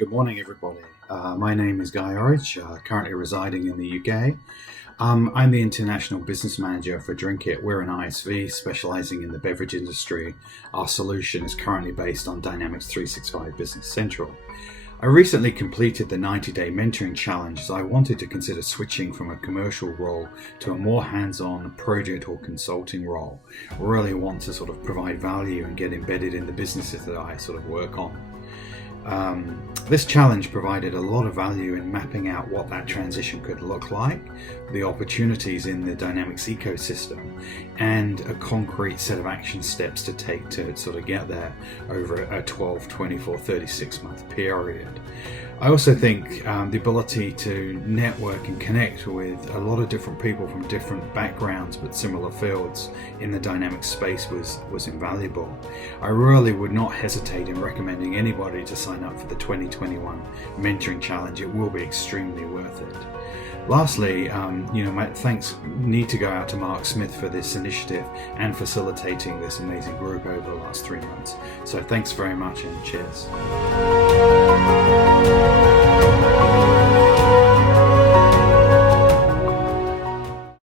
Good morning, everybody. My name is Guy Orridge, currently residing in the UK. I'm the International Business Manager for Drinkit. We're an ISV specializing in the beverage industry. Our solution is currently based on Dynamics 365 Business Central. I recently completed the 90-day mentoring challenge as I wanted to consider switching from a commercial role to a more hands-on project or consulting role. I really want to sort of provide value and get embedded in the businesses that I sort of work on. This challenge provided a lot of value in mapping out what that transition could look like, the opportunities in the Dynamics ecosystem, and a concrete set of action steps to take to sort of get there over a 12, 24, 36 month period. I also think the ability to network and connect with a lot of different people from different backgrounds but similar fields in the Dynamics space was invaluable. I really would not hesitate in recommending anybody to sign up for the 2021 Mentoring Challenge. It will be extremely worth it. Lastly, my thanks need to go out to Mark Smith for this initiative and facilitating this amazing group over the last 3 months. So thanks very much and cheers.